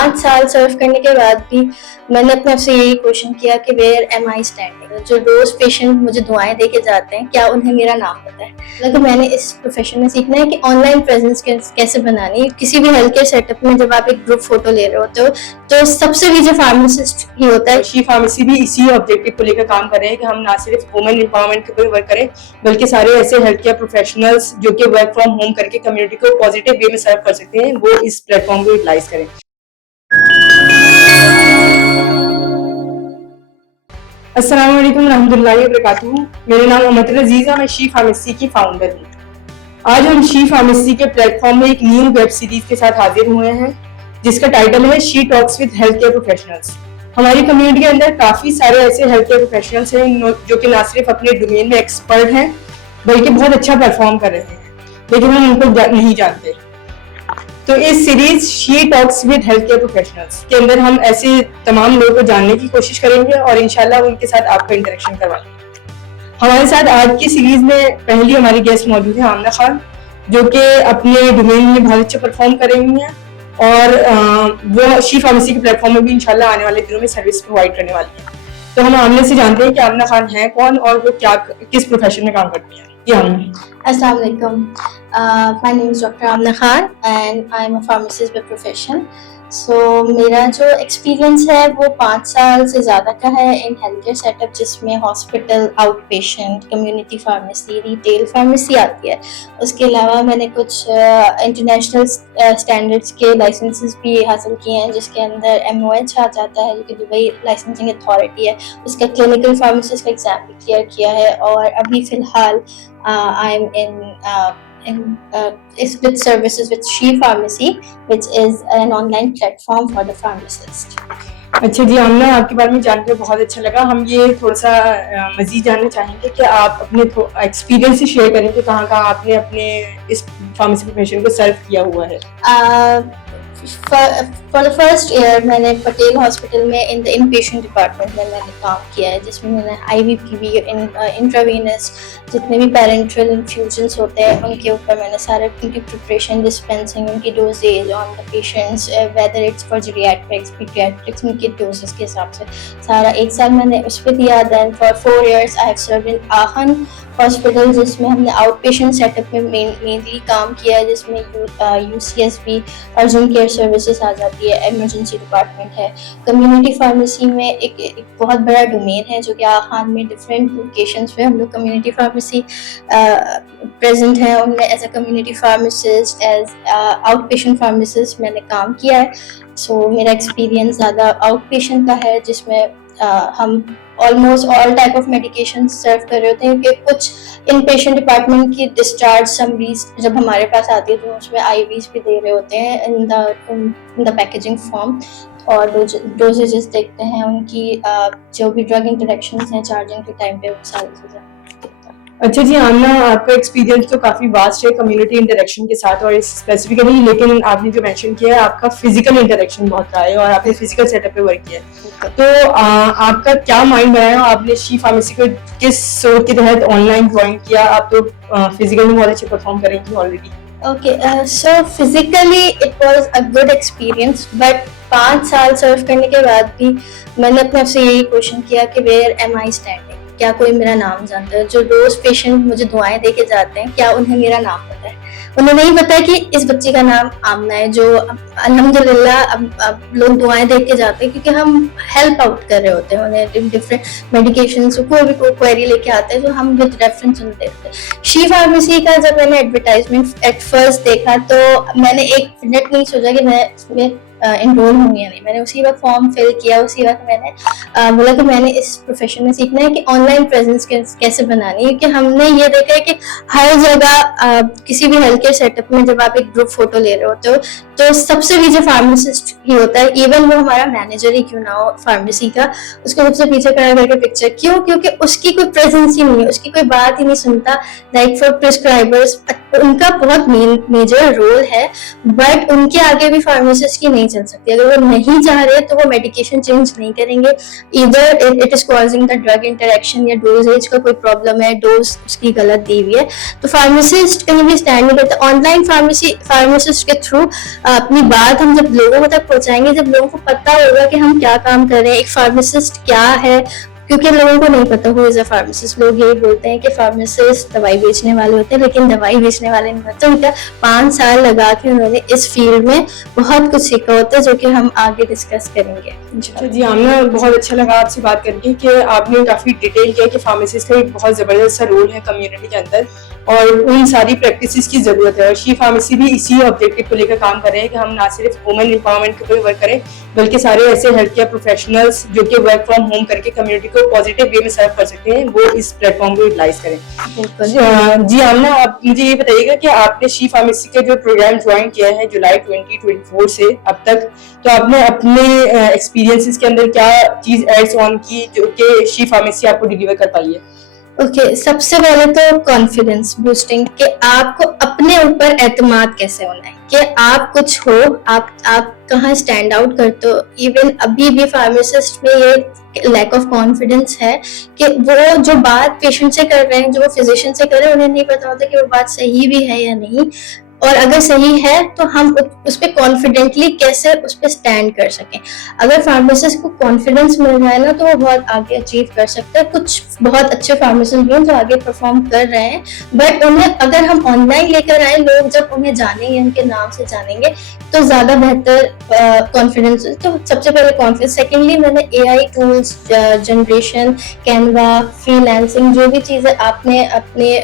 5 साल सर्व करने के बाद भी मैंने अपने आप से यही क्वेश्चन किया कि वेयर एम आई स्टैंडिंग। जो रोज पेशेंट मुझे दुआएं दे के जाते हैं, क्या उन्हें मेरा नाम पता है? मतलब मैंने इस प्रोफेशन में सीखना है कि ऑनलाइन प्रेजेंस कैसे बनानी है। किसी भी हेल्थ केयर सेटअप में जब आप एक ग्रुप फोटो ले रहे होते हो तो सबसे नीचे फार्मासिस्ट ही होता है। शी फार्मेसी भी इसी ऑब्जेक्टिव को लेकर काम कर रहे हैं कि हम ना सिर्फ वुमेन एम्पावरमेंट के ऊपर वर्क करें, बल्कि सारे ऐसे हेल्थ केयर प्रोफेशनल्स जो कि वर्क फ्रॉम होम करके कम्युनिटी को पॉजिटिव वे में सर्व कर सकते हैं, वो इस प्लेटफॉर्म को यूटिलाइज करें। अस्सलाम वालेकुम रहमतुल्लाहि व बरकातुहू। मेरा नाम अमत अजीज है, मैं शी फार्मेसी की फाउंडर हूँ। आज हम शी फार्मेसी के प्लेटफॉर्म में एक न्यू वेब सीरीज के साथ हाजिर हुए हैं जिसका टाइटल है she talks with health care professionals. हमारी कम्युनिटी के अंदर काफी सारे ऐसे हेल्थ केयर प्रोफेशनल्स हैं जो कि ना सिर्फ अपने डोमेन में एक्सपर्ट हैं बल्कि बहुत अच्छा परफॉर्म कर रहे हैं, लेकिन हम उनको नहीं जानते। तो इस series she talks with health care professionals के अंदर हम ऐसे तमाम लोगों को जानने की कोशिश करेंगे और इंशाल्लाह उनके साथ आपको इंटरेक्शन करवाएंगे। हमारे साथ आज की सीरीज में पहली हमारी गेस्ट मौजूद है आमना खान, जो कि अपने डोमेन में बहुत अच्छा परफॉर्म कर रही हैं और वो शी फार्मेसी के प्लेटफॉर्म में भी इंशाल्लाह आने वाले दिनों में सर्विस प्रोवाइड करने वाली है। तो हम आमना से जानते हैं कि आमना खान है कौन और वो किस प्रोफेशन में काम करती है। Assalamu alaikum. My name is Dr. Amna Khan and I am a pharmacist by profession. So मेरा जो एक्सपीरियंस है वो 5 साल से ज़्यादा का है इन हेल्थ केयर सेटअप, जिसमें hospital, out patient, community pharmacy, retail pharmacy आती है। उसके अलावा मैंने कुछ इंटरनेशनल स्टैंडर्ड्स के लाइसेंसेस भी हासिल किए हैं, जिसके अंदर MOH आ जाता है जो कि दुबई लाइसेंसिंग अथॉरिटी है। उसका क्लिनिकल फार्मासिस्ट का एग्जाम भी क्लियर किया है और अभी फ़िलहाल I am is with services with She Pharmacy, which is an online platform for the pharmacist. अच्छा जी आमना, आपके बारे में जानकर बहुत अच्छा लगा। हम ये थोड़ा सा मजीद जानना चाहेंगे कि आप अपने एक्सपीरियंस से शेयर करें कि कहाँ कहाँ आपने अपने इस फार्मेसी प्रोफेशन को सर्व किया हुआ है। फॉर द फर्स्ट ईयर मैंने पटेल हॉस्पिटल में इन द इनपेशेंट डिपार्टमेंट में मैंने काम किया है, जिसमें मैंने IVPV, इंट्रावेनस, जितने भी पेरेंट्रल इन्फ्यूजन्स होते हैं उनके ऊपर मैंने सारे उनकी प्रिपरेशन, डिस्पेंसिंग, उनकी doses on the patients, whether it's for geriatrics, paediatrics, उनके डोजेस के हिसाब से सारा 1 साल मैंने उस पर दिया। Then for 4 years I have served in Aahan hospital, जिसमें हमने आउट पेशेंट सेटअप में मेनली काम किया है, जिसमें UCSB अर्जेंट केयर सर्विसेज आ जाती है, इमरजेंसी डिपार्टमेंट है। कम्युनिटी फार्मेसी में एक बहुत बड़ा डोमेन है जो कि आहान में डिफरेंट लोकेशंस पे हम लोग कम्युनिटी फार्मेसी प्रेजेंट है। उनमें as a community pharmacist, as out patient pharmacist मैंने काम किया है। सो मेरा एक्सपीरियंस ज़्यादा आउट पेशेंट का है, जिसमें हम almost all type of medication serve कर रहे होते हैं, क्योंकि कुछ इन पेशेंट डिपार्टमेंट की डिस्चार्ज समरीज जब हमारे पास आती है तो उसमें IVs भी दे रहे होते हैं इन द पैकेजिंग फॉर्म, और डोजेजेस देखते हैं उनकी, जो भी ड्रग इंटरेक्शंस हैं चार्जिंग के टाइम पे वो सारी चीज़ें। अच्छा जी आमना, आपका एक्सपीरियंस तो काफी वास्ट है कम्युनिटी इंटरेक्शन के साथ और स्पेसिफिकली, लेकिन आपने जो मेंशन किया है आपका फिजिकल इंटरेक्शन बहुत रहा है और आपने फिजिकल सेटअप पे वर्क किया है। तो आपका क्या माइंड बनाया, आपने शी फार्मेसी को किस सोच के तहत ऑनलाइन ज्वाइन किया? आप तो फिजिकली बहुत अच्छे परफॉर्म करेंगी already. Okay, so physically it was a good experience, but 5 साल सर्व करने के बाद भी मैंने अपने आप से यही क्वेश्चन किया कि वेयर एम आई स्टैंडिंग, क्या कोई मेरा नाम जानता है? जो रोज पेशेंट मुझे दुआएं दे के जाते हैं, क्या उन्हें मेरा नाम पता है? उन्हें नहीं पता कि इस बच्ची का नाम आमना है, जो अल्हम्दुलिल्लाह अब लोग दुआएं दे के जाते हैं क्योंकि हम हेल्प आउट कर रहे होते हैं उन्हें डिफरेंट मेडिकेशन। कोई भी कोई क्वेरी लेके आते हैं तो हम विद रेफरेंस उन्हें देते हैं। शी फार्मेसी का जब मैंने एडवर्टाइजमेंट एट फर्स्ट देखा तो मैंने 1 मिनट नहीं सोचा कि मैं इसमें इनरोल होंगी या नहीं। मैंने उसी वक्त फॉर्म फिल किया, उसी वक्त मैंने बोला कि मैंने इस प्रोफेशन में सीखना है कि ऑनलाइन प्रेजेंस कैसे बनानी है, क्योंकि हमने ये देखा है कि हर जगह किसी भी हेल्थ केयर सेटअप में जब आप एक ग्रुप फोटो ले रहे होते हो तो सबसे पीछे फार्मासिस्ट ही होता है, इवन वो हमारा मैनेजर ही क्यों ना हो फार्मेसी का, उसको सबसे पीछे खड़ा करके पिक्चर। क्यों? क्योंकि उसकी कोई प्रेजेंस ही नहीं है, उसकी कोई बात ही नहीं सुनता। लाइक फॉर प्रिस्क्राइबर्स उनका बहुत मेजर रोल है, बट उनके आगे भी फार्मासिस्ट की नहीं चल सकती। अगर वो नहीं चाह रहे तो वो मेडिकेशन चेंज नहीं करेंगे, इधर it is causing the drug interaction या डोजेज का कोई प्रॉब्लम है, डोज उसकी गलत दी हुई है, तो फार्मासिस्ट कहीं भी स्टैंड नहीं करता। ऑनलाइन फार्मासिस्ट के थ्रू अपनी बात हम जब लोगों तक पहुंचाएंगे, जब लोगों को पता होगा कि हम क्या काम कर रहे हैं, एक फार्मासिस्ट क्या है, क्योंकि लोगों को नहीं पता हु इज अ फार्मासिस्ट। लोग यही बोलते हैं कि फार्मासिस्ट दवाई बेचने वाले होते हैं, लेकिन दवाई बेचने वाले नहीं होते। उनका 5 साल लगा के उन्होंने इस फील्ड में बहुत कुछ सीखा होता है, जो कि हम आगे डिस्कस करेंगे। तो जी आमना, बहुत अच्छा लगा आपसे बात करके कि आपने काफ़ी डिटेल किया कि फार्मासिस्ट का एक बहुत ज़बरदस्त सा रोल है कम्युनिटी के अंदर और उन सारी प्रैक्टिसेस की ज़रूरत है। और शी फार्मेसी भी इसी ऑब्जेक्टिव को लेकर काम कर रहे हैं कि हम ना सिर्फ वुमेन एम्पावरमेंट के ऊपर वर्क करें, बल्कि सारे ऐसे हेल्थ केयर प्रोफेशनल्स जो कि वर्क फ्रॉम होम करके कम्युनिटी को पॉजिटिव वे में सर्व कर सकते हैं, वो इस प्लेटफॉर्म को यूटिलाइज करें। जी आमना, आप मुझे ये बताइएगा कि आपने शी फार्मेसी का जो प्रोग्राम ज्वाइन किया है जुलाई 2024 से अब तक, तो आपने अपने एक्सपीरियंसेस के अंदर क्या चीज एड्स ऑन की जो कि शी फार्मेसी आपको डिलीवर कर पाई है? ओके, सबसे पहले तो कॉन्फिडेंस बूस्टिंग, कि आपको अपने ऊपर एतमाद कैसे होना है, कि आप कुछ हो, आप कहाँ स्टैंड आउट करते हो। इवन अभी भी फार्मासिस्ट में ये लैक ऑफ कॉन्फिडेंस है कि वो जो बात पेशेंट से कर रहे हैं, जो वो फिजिशियन से कर रहे हैं, उन्हें नहीं पता होता कि वो बात सही भी है या नहीं, और अगर सही है तो हम उस पर कॉन्फिडेंटली कैसे उस पर स्टैंड कर सकें। अगर फार्मासिस्ट को कॉन्फिडेंस मिल जाए ना, तो वो बहुत आगे अचीव कर सकता है। कुछ बहुत अच्छे फार्मासिस्ट भी हैं जो आगे परफॉर्म कर रहे हैं, बट उन्हें अगर हम ऑनलाइन लेकर आए, लोग जब उन्हें जानेंगे, उनके नाम से जानेंगे, तो ज्यादा बेहतर कॉन्फिडेंस। तो सबसे पहले कॉन्फिडेंस। सेकेंडली, मैंने AI tools generation, Canva, freelancing, जो भी चीजें आपने अपने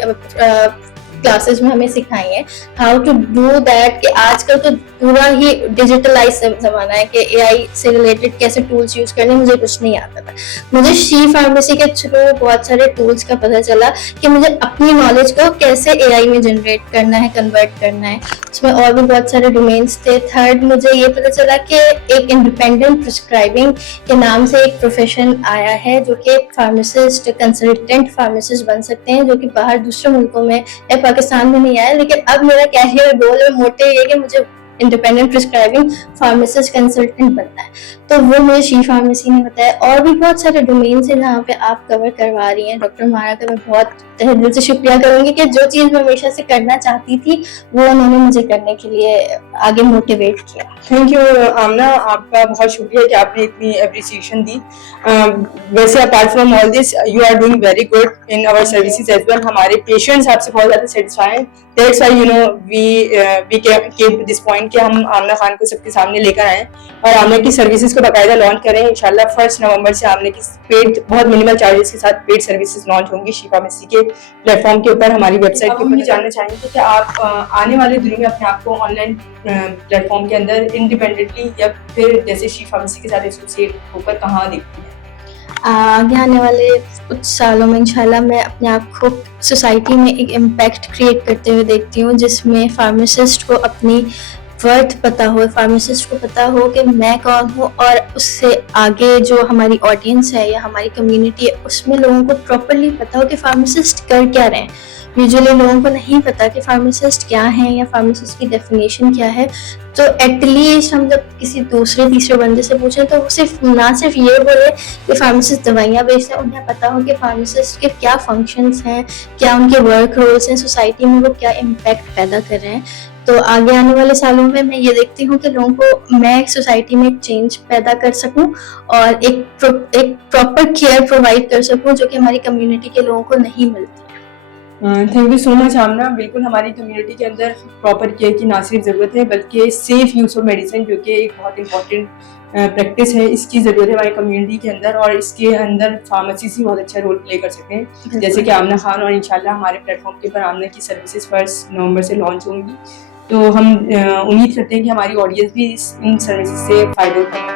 क्लासेस में हमें सिखाई है, हाउ टू डू दैट, कि आजकल तो पूरा ही डिजिटलाइज जमाना है कि AI से रिलेटेड कैसे टूल्स यूज करने, मुझे कुछ नहीं आता था। मुझे शी फार्मेसी के थ्रू बहुत सारे टूल्स का पता चला कि मुझे अपनी नॉलेज को कैसे AI में जनरेट करना है, कन्वर्ट करना है। उसमें और भी बहुत सारे डोमेन्स थे। थर्ड, मुझे ये पता चला कि एक इंडिपेंडेंट प्रिस्क्राइबिंग के नाम से एक प्रोफेशन आया है, जो कि फार्मासिस्ट, कंसल्टेंट फार्मासिस्ट बन सकते हैं, जो कि बाहर दूसरे मुल्कों में या पाकिस्तान में नहीं आया। लेकिन अब मेरा कैरियर गोल और मोटिव ये कि मुझे इंडिपेंडेंट प्रिस्क्राइबिंग फार्मासिस्ट कंसल्टेंट बनना है, तो वो मुझे शी फार्मेसी ने बताया। और भी बहुत सारे डोमेन्स हैं जहाँ पे आप कवर करवा रही हैं। डॉक्टर मारा का मैं बहुत तहे दिल से शुक्रिया करूंगी कि जो चीज़ मैं हमेशा से करना चाहती थी, वो उन्होंने मुझे करने के लिए आगे मोटिवेट किया। थैंक यू आमना, आपका बहुत शुक्रिया कि आपने इतनी अप्रिसिएशन दी। वैसे apart from all this, you are doing very good in our services as well. हमारे पेशेंट्स आपसे बहुत ज़्यादा सेटिस्फाई हैं। That's why we came to this point कि हम आमना खान को सबके सामने लेकर आए और आमना की सर्विसेज को बाकायदा लॉन्च करें। इंशाल्लाह 1 नवंबर से आमना की पेड, बहुत मिनिमल चार्जेस के साथ पेड सर्विसेज लॉन्च होंगी शी फार्मेसी के प्लेटफॉर्म के ऊपर, हमारी वेबसाइट के ऊपर। जानना चाहेंगे कि आप आने वाले दिनों में अपने आप को ऑनलाइन प्लेटफॉर्म के अंदर इंडिपेंडेंटली या फिर जैसे शी फार्मेसी के साथ एसोसिएट होकर कहाँ देखती हैं? आगे आने वाले कुछ सालों में इंशाल्लाह मैं अपने आप को सोसाइटी में एक इम्पैक्ट क्रिएट करते हुए देखती हूँ, जिसमें फार्मासिस्ट को अपनी वर्थ पता हो, फार्मासिस्ट को पता हो कि मैं कौन हूँ, और उससे आगे जो हमारी ऑडियंस है या हमारी कम्युनिटी है, उसमें लोगों को प्रॉपरली पता हो कि फार्मासिस्ट कर क्या रहे हैं। यूजुअली लोगों को नहीं पता कि फार्मासिस्ट क्या है या फार्मासिस्ट की डेफिनेशन क्या है। तो एटलीस्ट हम जब किसी दूसरे तीसरे बंदे से पूछें तो वो ना सिर्फ ये बोले कि फार्मासिस्ट दवाइयाँ बेचते हैं, उन्हें पता हो कि फार्मासिस्ट के क्या फंक्शंस हैं, क्या उनके वर्क रोल्स हैं सोसाइटी में, वो क्या इम्पैक्ट पैदा कर रहे हैं। तो आगे आने वाले सालों में मैं ये देखती हूँ कि लोगों को, मैं एक सोसाइटी में एक चेंज पैदा कर सकूँ और एक प्रॉपर केयर प्रोवाइड कर सकूँ, जो कि हमारी कम्युनिटी के लोगों को नहीं मिलती। थैंक यू सो मच आमना। बिल्कुल, हमारी कम्युनिटी के अंदर प्रॉपर केयर की ना सिर्फ ज़रूरत है बल्कि सेफ यूज़ ऑफ मेडिसिन, जो कि एक बहुत इंपॉर्टेंट प्रैक्टिस है, इसकी ज़रूरत है हमारी कम्युनिटी के अंदर। और इसके अंदर फार्मेसी से बहुत अच्छा रोल प्ले कर सकते हैं, जैसे कि आमना खान। और इंशाल्लाह हमारे प्लेटफॉर्म के ऊपर आमना की सर्विसेज 1 नवंबर से लॉन्च होंगी। तो हम उम्मीद करते हैं कि हमारी ऑडियंस भी इन सर्विसेज से फ़ायदा उठाएंगे।